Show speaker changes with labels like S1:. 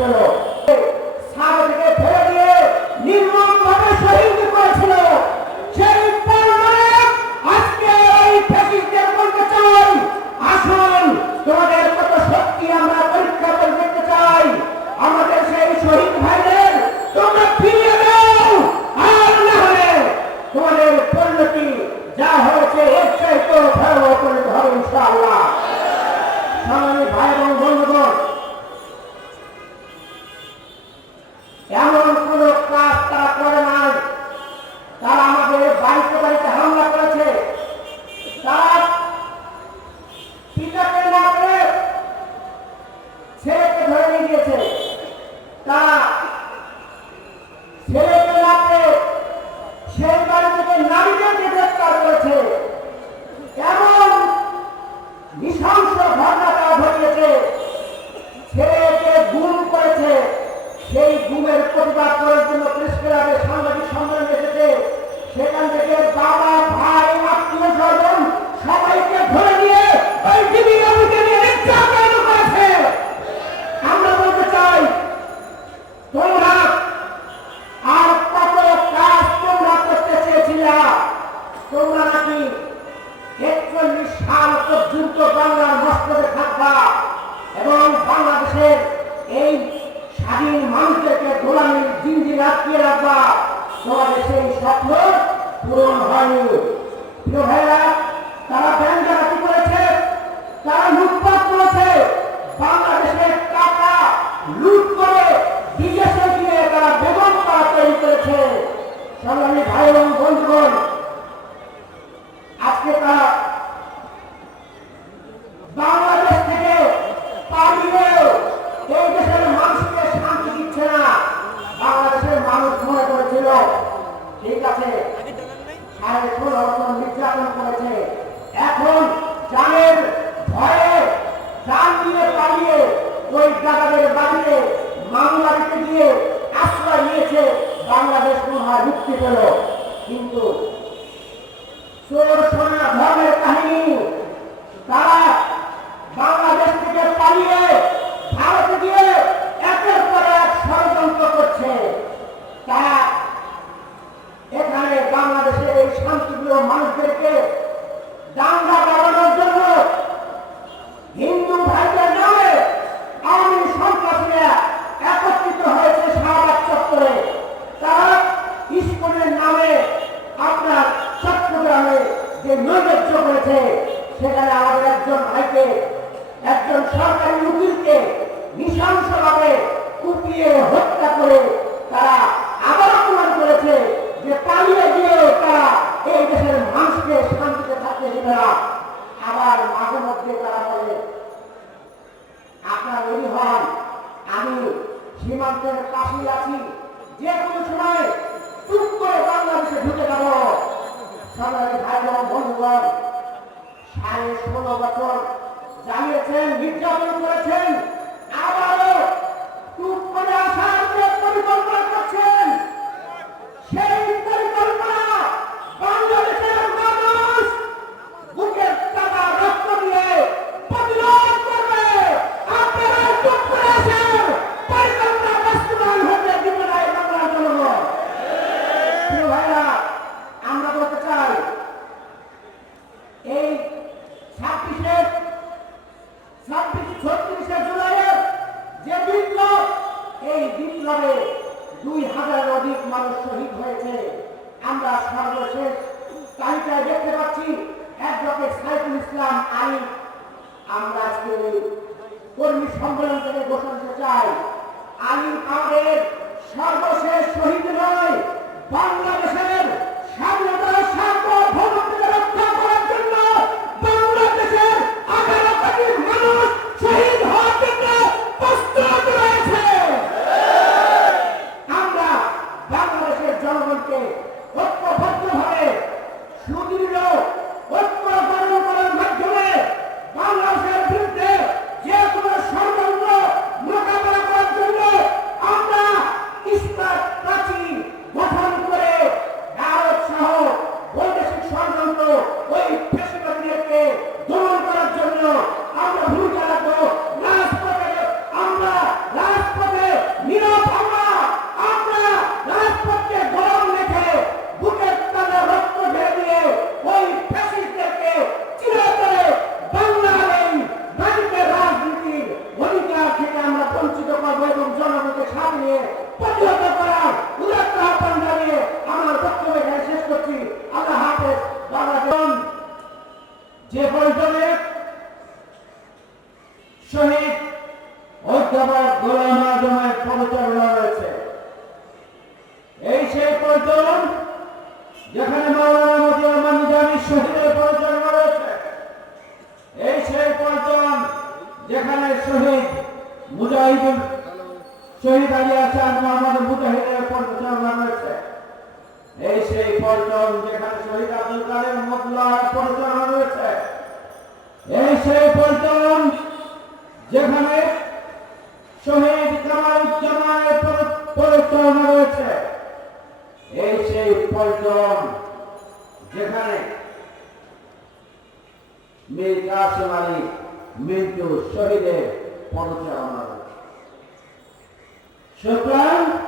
S1: করো নিয়ে গিয়েছে তারা ছেলেকে সেই বাড়ি থেকে নারীদেরকে গ্রেফতার করেছে, এমন নৃশংস ঘটনা তারা ঘটিয়েছে। ছেলেকে গুম করেছে, সেই গুমের প্রতিবাদ করার জন্য প্রেস সাংবাদিক সম্মেলন এসেছে। সেখান থেকে বাবা সাল পর্যন্ত বাংলার মস্তকে থাকবা এবং বাংলাদেশের এই স্বাধীন মানুষদেরকে গোলামীর দিন আটকিয়ে রাখবা। তোমাদের সেই স্বপ্ন পূরণ হয়নি। প্রিয় বাংলাদেশ মহা মুক্তি পেল। কিন্তু চোর সোনা হত্যা করে তারা আবার অপমান করেছে যে পালিয়ে গিয়ে তারা এই দেশের মানুষকে শান্তিতে থাকতে দেবে আবার মাঝে মধ্যে তারা বলে, আপনার রেডি হন, আমি সীমান্তের পাশেই আছি। যে কোনো সময় টুক করে বাংলাদেশে ঢুকে যাব। সবাই ভাই বোন বন্ধুগণ, সাড়ে ষোলো বছর জ্বালিয়েছেন, নির্যাতন করেছেন আবারও তালিকায় দেখতে পাচ্ছি অ্যাডভোকেট সাইফুল ইসলাম আলী আমরা আজকে কর্মী সম্মেলন থেকে ঘোষণা চাই। আলী আমাদের সর্বশেষ শহীদ নয় বাংলাদেশের স্বাধীনতা সার্বভৌমত্বকে রক্ষা করার জন্য বাংলাদেশের মানুষ শহীদ হওয়ার জন্য প্রস্তুত রয়েছে। আমরা বাংলাদেশের জনগণকে জনগণকে সামনে প্রতিহত করার উদাত্ত আহ্বান জানিয়ে আমার বক্তব্য এখানে শেষ করছি। আল্লাহ হাফেজ, বাংলাদেশ। যে পরিষদে শহীদ অধ্যাপক গোলাম আজমের পদচারণা রয়েছে? এই সেই পরিচালন
S2: যেখানে
S1: মাওলানা মতি রহমান রয়েছে?
S2: এই
S1: সেই পরিচালন যেখানে শহীদ মুজাহিদুল আলী আসাদ মোহাম্মদ মুজাহিদের পরিচালনা রয়েছে। এই সেই পল্টন যেখানে শহীদ আব্দুল কাদের পরিচালনা রয়েছে। এই সেই পল্টন যেখানে শহীদ পরিচালনা রয়েছে। এই সেই পল্টন
S2: যেখানে
S1: মীর কাসেম আলী মৃত্যু শহীদের পদচারণা রয়েছে